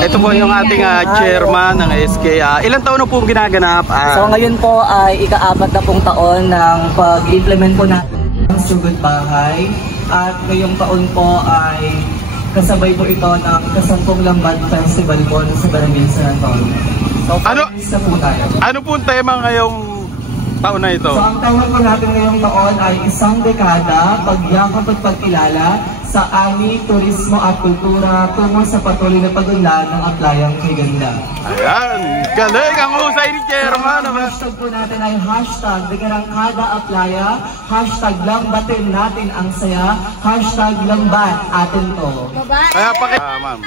Ito po yung ating chairman ng SK. Ilang taon na po ginaganap? So ngayon po ay ika-4 na pong taon ng pag-implement po natin ng Sugod Bahay. At ngayong taon po ay kasabay po ito ng Kasampung Lambat Festival po sa Barangay San Antonio. So ano po ang tema ngayong taon na ito? So ang tema po natin ngayong taon ay isang dekada, pagyakap at pagkilala sa ani, turismo at kultura tungo sa patuloy na pag-unlad ng Aplayang Kay Ganda. Ayan, galing ang husay ni Chairman. Ang hashtag po natin ay hashtag Degarangkada Aplaya, hashtag lambatin natin ang saya, hashtag lambat atin to. Kaya ma'am.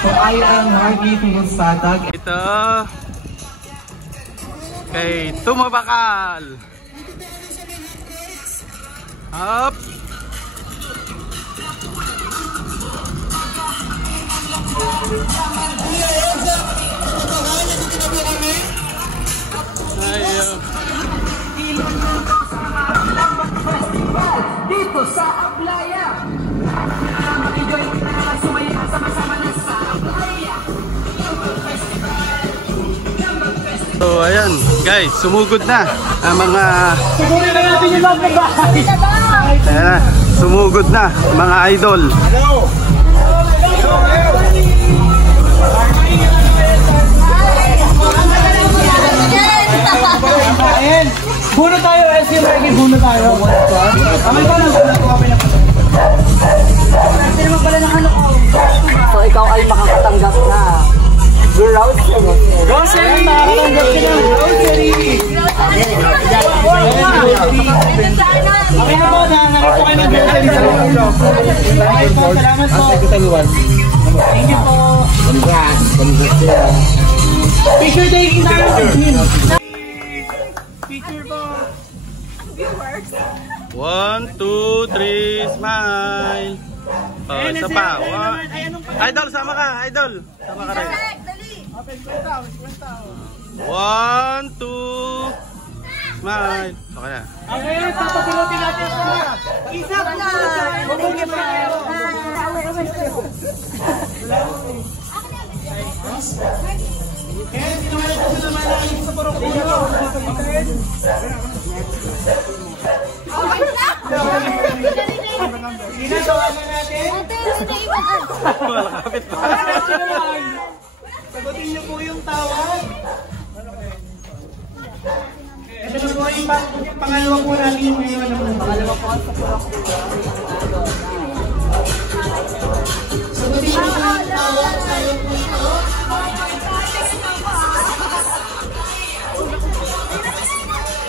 So I am Harvey Pinustatag. Ito kay Tumabakal. Up. Dito sa Aplaya. Enjoy kita na sumaya sama-sama na sa Aplaya. So ayan guys, sumugod na ang mga ayan na, sumugod na mga idol. Buno tayo, SK Reggae, buno tayo. Amay ba lang? So ikaw ay makakatanggap na grocery. Grocery! Makakatanggap ka ng grocery! Okay na po, narito kayo ng grocery sa loob. Salamat po. Thank you po. Picture taking tayo sa team. Picture po. Viewers. 1, 2, 3, smile. Oh, isa pa. Idol, sama ka, idol. Sama ka rin. 1, 2, smile. Okay na. Okay, papapilotin natin sa isa po na. Mabuti pa. Kaya sinumalit ko naman na sa Porokulo. Ginagawa na natin. Malakapit pa. Sagutin niyo po yung tawag. Ito na po yung pangalawa po natin ngayon. Pangalawa po sa Porokulo. Sagutin niyo po yung tawag sa iyo po ito.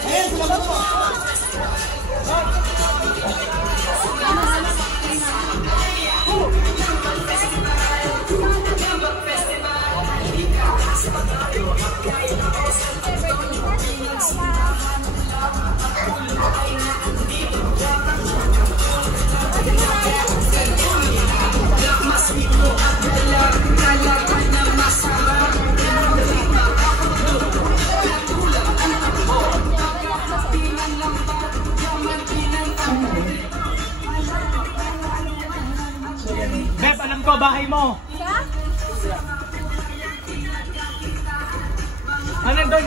Ayan, salamat po. Beb, alam ko, bahay mo. Anandun,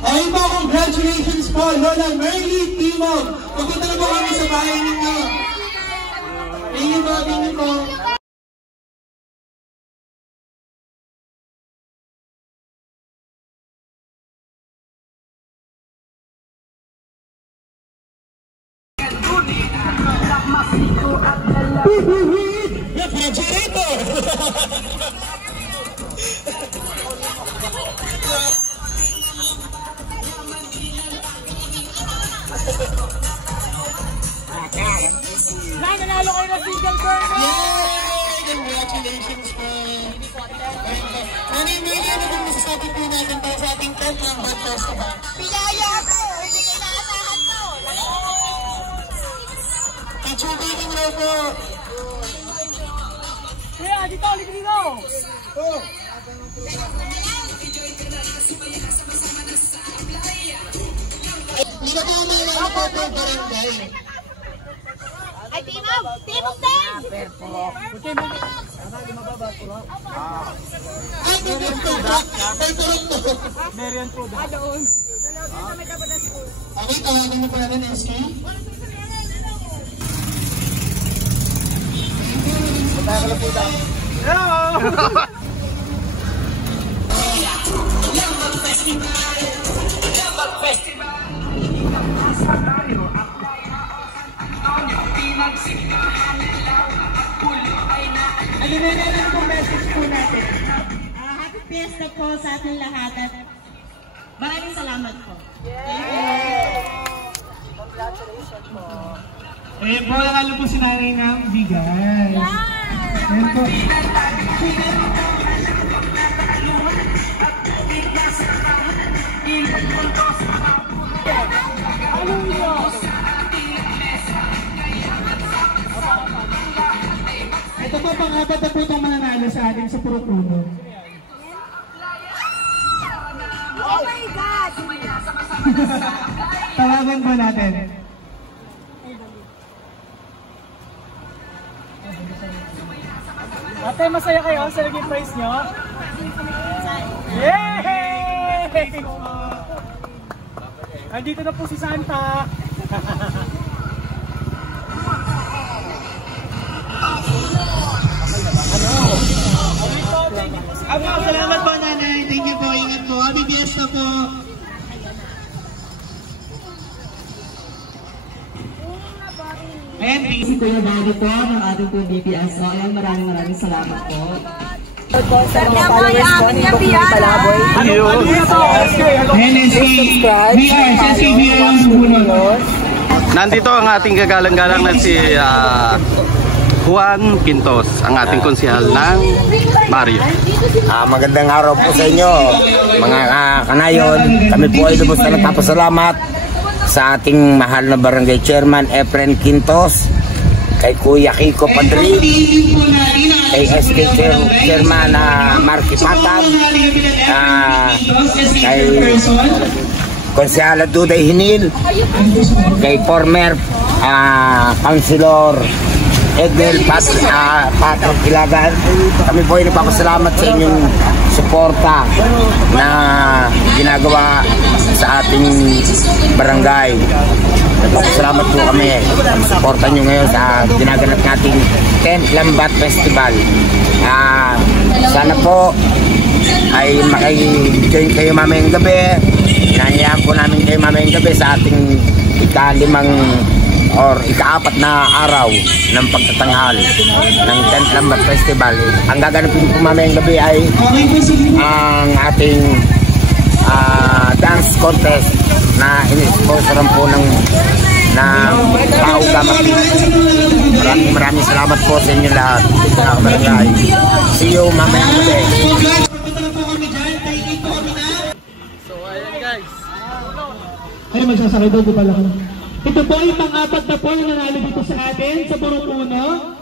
ayun po, congratulations po, Lola Merly Timog. Pupunta na po kami sa bahay ninyo. Thank you po, thank you po. Nanalo kayo ng single girl! Yay! Congratulations po! Ano kung masasabi po natin para sa ating 10th Lambat Festival? Pilaya ko! Hindi kayo naasahan to! Picture taking daw po! Kuya, dito! Libre dito! Hindi na po umaila po po barangay. Ay, Timog! Timog din! Merian po. Okay, tawagin mo pa natin, SK. Ano na pong message po natin? Happy Fiesta po sa ating lahat at maraming salamat po. Congratulations po. Ayan po, nakalo po si nanay ng bigay. Ayan po. Ito po, pang-apat na po itong mananalo sa atin sa Puro Puno. Oh my God! Tawagan po natin. Ate, masaya kayo sa naging prize nyo? Yay! Andito na po si Santa. Salamat po, nanay. Thank you po. Ingat po. Happy Fiesta po. Ayan, si Kuya Daddy po ng ating po DPSO. Ayan, maraming salamat po. Sa mga followers po ni Bukong Palaboy. Ayan, SK. VR ang sumunod. Nandito ang ating gagalang-galang na si Juan Quintos, ang ating konsehal ng Mario. Magandang araw po sa inyo, mga kanayon. Kami po ay lubos na nagpapasalamat sa ating mahal na barangay chairman Efren Quintos, kay Kuya Kiko Padri, kay SK chairman Marky Patan, kay Konsehala Duday Hinil, kay former Councilor Edel Patrick Ilagan. Kami po ay nagpapasalamat sa inyong suporta na ginagawa sa ating barangay. Nagpapasalamat po kami sa suporta nyo ngayon sa ginaganap nating 10th Lambat Festival. Sana po ay makijoin kayo mamayang gabi. Hinahayaan po namin kayo mamayang gabi sa ating ika-4 na araw ng pagtatanghal ng 10th Lambat Festival. Ang gaganapin po mamayang gabi ay ang ating dance contest na in-sponsoran po ng Pau Gama TV. Maraming salamat po sa inyo lahat sa barangay. See you mamayang gabi. So ayan guys. Ay, magsasakay daw po pala ko. Ito po yung pang-apat na po yung nanalo dito sa atin sa Puro Puno.